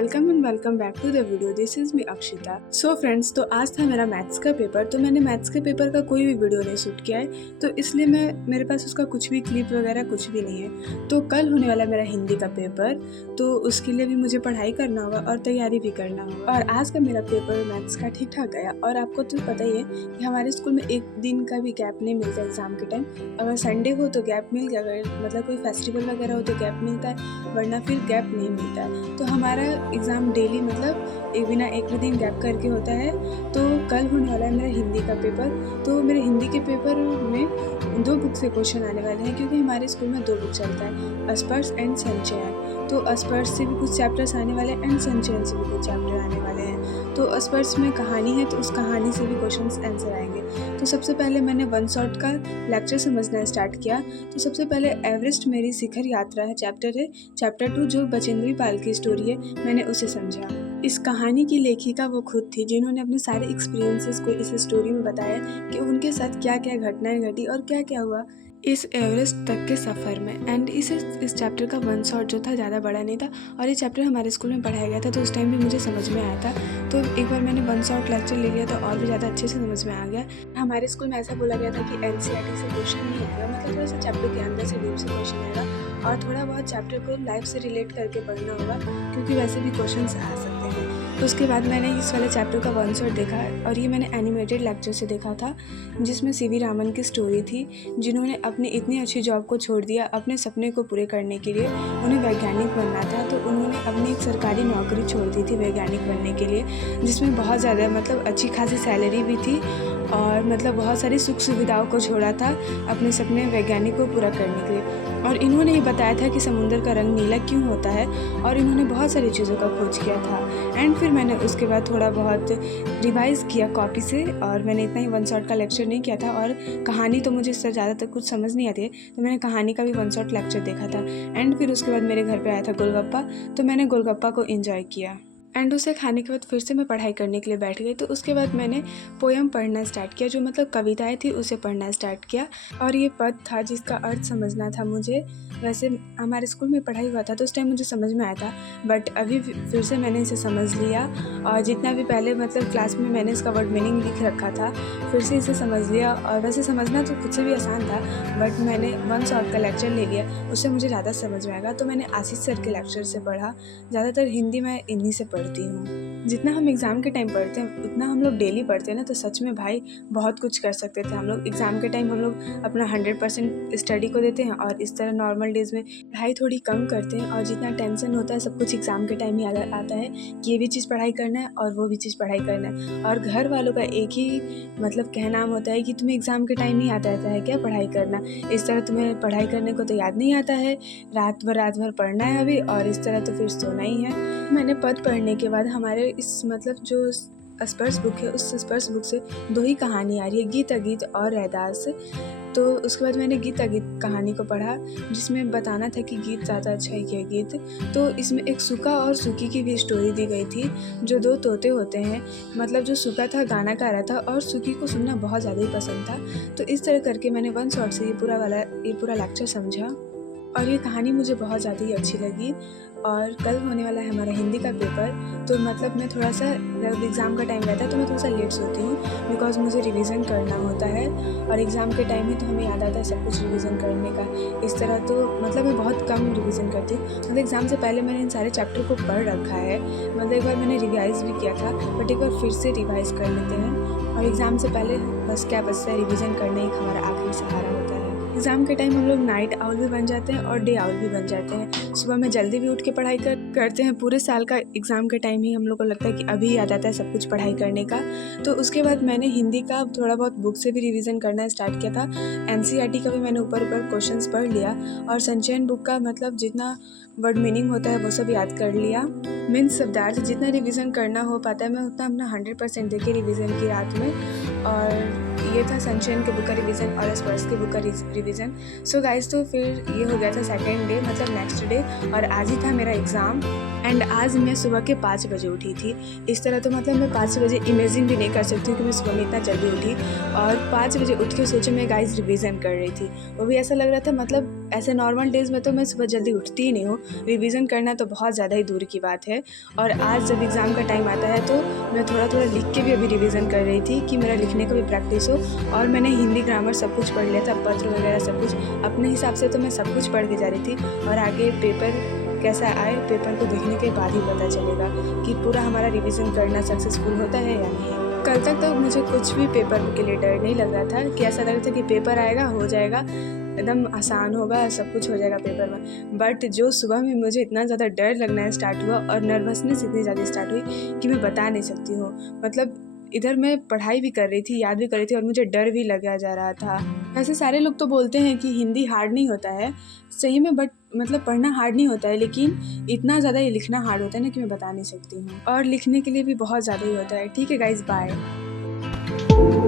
Welcome back to the video. This is me Akshita. So friends, तो आज था मेरा मैथ्स का पेपर। तो मैंने मैथ्स के पेपर का कोई भी वीडियो नहीं शूट किया है, तो इसलिए मेरे पास उसका कुछ भी क्लिप वगैरह कुछ भी नहीं है। तो कल होने वाला मेरा हिंदी का पेपर, तो उसके लिए भी मुझे पढ़ाई करना होगा और तैयारी भी करना होगा। और आज का मेरा पेपर मैथ्स का ठीक ठाक गया। और आपको तो पता ही है कि हमारे स्कूल में एक दिन का भी गैप नहीं मिलता एग्ज़ाम के टाइम। अगर संडे हो तो गैप मिल गया, अगर मतलब कोई फेस्टिवल वगैरह हो तो गैप मिलता है, वरना फिर गैप नहीं मिलता है। तो हमारा एग्ज़ाम डेली मतलब बिना एक भी दिन गैप करके होता है। तो कल होने वाला है मेरा हिंदी का पेपर। तो मेरे हिंदी के पेपर में 2 बुक से क्वेश्चन आने वाले हैं, क्योंकि हमारे स्कूल में 2 बुक चलता है, स्पर्श एंड संचयन। तो स्पर्श से भी कुछ चैप्टर्स आने वाले हैं एंड संचयन से भी कुछ चैप्टर आने वाले हैं। तो स्पर्श में कहानी है, तो उस कहानी से भी क्वेश्चंस आंसर आएंगे। तो सबसे पहले मैंने वन शॉट का लेक्चर समझना स्टार्ट किया। तो सबसे पहले एवरेस्ट मेरी शिखर यात्रा है चैप्टर 2, जो बचेंद्री पाल की स्टोरी है, मैंने उसे समझा। इस कहानी की लेखिका वो खुद थी, जिन्होंने अपने सारे एक्सपीरियंसेस को इस स्टोरी में बताया कि उनके साथ क्या क्या घटनाएं घटी और क्या क्या हुआ इस एवरेस्ट तक के सफ़र में। एंड इस चैप्टर का वन शॉट जो था ज़्यादा बड़ा नहीं था, और ये चैप्टर हमारे स्कूल में पढ़ाया गया था, तो उस टाइम भी मुझे समझ में आया था। तो एक बार मैंने वन शॉट लेक्चर ले लिया तो और भी ज़्यादा अच्छे से समझ में आ गया। हमारे स्कूल में ऐसा बोला गया था कि एनसीईआरटी से क्वेश्चन नहीं आएगा, मतलब थोड़ा सा चैप्टर के अंदर से डीप से क्वेश्चन आएगा, और थोड़ा बहुत चैप्टर को लाइफ से रिलेट करके पढ़ना होगा, क्योंकि वैसे भी क्वेश्चन आ सकते हैं। उसके बाद मैंने इस वाले चैप्टर का वन शॉट देखा, और ये मैंने एनिमेटेड लेक्चर से देखा था, जिसमें सीवी रामन की स्टोरी थी, जिन्होंने अपनी इतनी अच्छी जॉब को छोड़ दिया अपने सपने को पूरे करने के लिए। उन्हें वैज्ञानिक बनना था, तो उन्होंने अपनी एक सरकारी नौकरी छोड़ दी थी वैज्ञानिक बनने के लिए, जिसमें बहुत ज़्यादा मतलब अच्छी खासी सैलरी भी थी, और मतलब बहुत सारी सुख सुविधाओं को छोड़ा था अपने सपने वैज्ञानिक को पूरा करने के लिए। और इन्होंने ही बताया था कि समुद्र का रंग नीला क्यों होता है, और इन्होंने बहुत सारी चीज़ों का खोज किया था। एंड फिर मैंने उसके बाद थोड़ा बहुत रिवाइज़ किया कॉपी से, और मैंने इतना ही वन शॉट का लेक्चर नहीं किया था, और कहानी तो मुझे इससे ज़्यादातर कुछ समझ नहीं आती है, तो मैंने कहानी का भी वन शॉट लेक्चर देखा था। एंड फिर उसके बाद मेरे घर पे आया था गोलगप्पा, तो मैंने गोलगप्पा को एंजॉय किया। एंड उसे खाने के बाद फिर से मैं पढ़ाई करने के लिए बैठ गई। तो उसके बाद मैंने पोएम पढ़ना स्टार्ट किया, जो मतलब कविताएं थी उसे पढ़ना स्टार्ट किया। और ये पद था जिसका अर्थ समझना था मुझे। वैसे हमारे स्कूल में पढ़ाई हुआ था तो उस टाइम मुझे समझ में आया था, बट अभी फिर से मैंने इसे समझ लिया, और जितना भी पहले मतलब क्लास में मैंने इसका वर्ड मीनिंग लिख रखा था, फिर से इसे समझ लिया। और वैसे समझना तो खुद से भी आसान था, बट मैंने वन शॉट का लेक्चर ले लिया, उससे मुझे ज़्यादा समझ में आएगा। तो मैंने आशीष सर के लेक्चर से पढ़ा। ज़्यादातर हिंदी मैं इन्हीं से पढ़ती हूँ। जितना हम एग्ज़ाम के टाइम पढ़ते हैं उतना हम लोग डेली पढ़ते हैं ना, तो सच में भाई बहुत कुछ कर सकते थे हम लोग। एग्ज़ाम के टाइम हम लोग अपना 100% स्टडी को देते हैं, और इस तरह नॉर्मल डेज़ में पढ़ाई थोड़ी कम करते हैं, और जितना टेंशन होता है सब कुछ एग्ज़ाम के टाइम ही आता है कि ये भी चीज़ पढ़ाई करना है और वो भी चीज़ पढ़ाई करना है। और घर वालों का एक ही मतलब कहना होता है कि तुम्हें एग्ज़ाम के टाइम ही आता है क्या पढ़ाई करना, इस तरह तुम्हें पढ़ाई करने को तो याद नहीं आता है, रात भर पढ़ना है अभी, और इस तरह तो फिर सोना ही है। मैंने पद पढ़ने के बाद हमारे इस मतलब जो स्पर्श बुक है, उस स्पर्श बुक से 2 ही कहानी आ रही है, गीत अगीत और रैदास। तो उसके बाद मैंने गीत अगीत कहानी को पढ़ा, जिसमें बताना था कि गीत ज़्यादा अच्छा है कि गीत। तो इसमें एक सुका और सुकी की भी स्टोरी दी गई थी, जो 2 तोते होते हैं। मतलब जो सुका था गाना गा रहा था, और सुकी को सुनना बहुत ज़्यादा ही पसंद था। तो इस तरह करके मैंने वन शॉट से ये पूरा लेक्चर समझा, और ये कहानी मुझे बहुत ज़्यादा ही अच्छी लगी। और कल होने वाला है हमारा हिंदी का पेपर, तो मतलब मैं थोड़ा सा जब एग्ज़ाम का टाइम रहता है तो मैं थोड़ा सा लेट सोती हूँ, बिकॉज़ मुझे रिवीजन करना होता है, और एग्ज़ाम के टाइम ही तो हमें याद आता है सब कुछ रिवीजन करने का। इस तरह तो मतलब मैं बहुत कम रिवीजन करती हूँ। मतलब एग्ज़ाम से पहले मैंने इन सारे चैप्टर को पढ़ रखा है, मतलब एक बार मैंने रिवाइज़ भी किया था, बट एक बार फिर से रिवाइज़ कर लेते हैं। और एग्ज़ाम से पहले बस क्या बचता है, रिवीजन करना ही हमारा आखिरी सहारा होता है। एग्ज़ाम के टाइम हम लोग नाइट आउल भी बन जाते हैं और डे आउल भी बन जाते हैं। सुबह में जल्दी भी उठ के पढ़ाई करते हैं। पूरे साल का एग्ज़ाम के टाइम ही हम लोग को लगता है कि अभी याद आता है सब कुछ पढ़ाई करने का। तो उसके बाद मैंने हिंदी का थोड़ा बहुत बुक से भी रिवीजन करना स्टार्ट किया था। एनसीईआरटी का भी मैंने ऊपर क्वेश्चंस पढ़ लिया, और संचयन बुक का मतलब जितना वर्ड मीनिंग होता है वो सब याद कर लिया। मीन्स शब्दार्थ जितना रिवीजन करना हो पाता है मैं उतना अपना 100% देके रिवीजन की रात में। और ये था संचयन के बुक का रिवीजन और स्पर्श के बुक का रिवीजन। सो गाइस, तो फिर ये हो गया था सेकेंड डे, मतलब नेक्स्ट डे, और आज ही था मेरा एग्ज़ाम। एंड आज मैं सुबह के 5 बजे उठी थी। इस तरह तो मतलब मैं 5 बजे इमेजिन भी नहीं कर सकती हूँ कि मैं सुबह में इतना जल्दी उठी। और 5 बजे उठ के सोचे मैं गाइस रिवीजन कर रही थी। वो भी ऐसा लग रहा था, मतलब ऐसे नॉर्मल डेज़ में तो मैं सुबह जल्दी उठती ही नहीं हूँ, रिवीजन करना तो बहुत ज़्यादा ही दूर की बात है। और आज जब एग्ज़ाम का टाइम आता है तो मैं थोड़ा लिख के भी अभी रिवीजन कर रही थी कि मेरा लिखने का भी प्रैक्टिस हो। और मैंने हिंदी ग्रामर सब कुछ पढ़ लिया था, पत्र वगैरह सब कुछ अपने हिसाब से तो मैं सब कुछ पढ़ के जा रही थी। और आगे पेपर कैसा आए, पेपर को देखने के बाद ही पता चलेगा कि पूरा हमारा रिवीजन करना सक्सेसफुल होता है या नहीं। कल तक तो मुझे कुछ भी पेपर के लिए डर नहीं लग रहा था, कि ऐसा लग रहा था कि पेपर आएगा, हो जाएगा, एकदम आसान होगा, सब कुछ हो जाएगा पेपर में। बट जो सुबह में मुझे इतना ज़्यादा डर लगना स्टार्ट हुआ और नर्वसनेस इतनी ज़्यादा स्टार्ट हुई कि मैं बता नहीं सकती हूँ। मतलब इधर मैं पढ़ाई भी कर रही थी, याद भी कर रही थी, और मुझे डर भी लगा जा रहा था। ऐसे सारे लोग तो बोलते हैं कि हिंदी हार्ड नहीं होता है, सही में, बट मतलब पढ़ना हार्ड नहीं होता है, लेकिन इतना ज़्यादा ये लिखना हार्ड होता है ना कि मैं बता नहीं सकती हूँ। और लिखने के लिए भी बहुत ज़्यादा ही होता है। ठीक है गाइज़, बाय।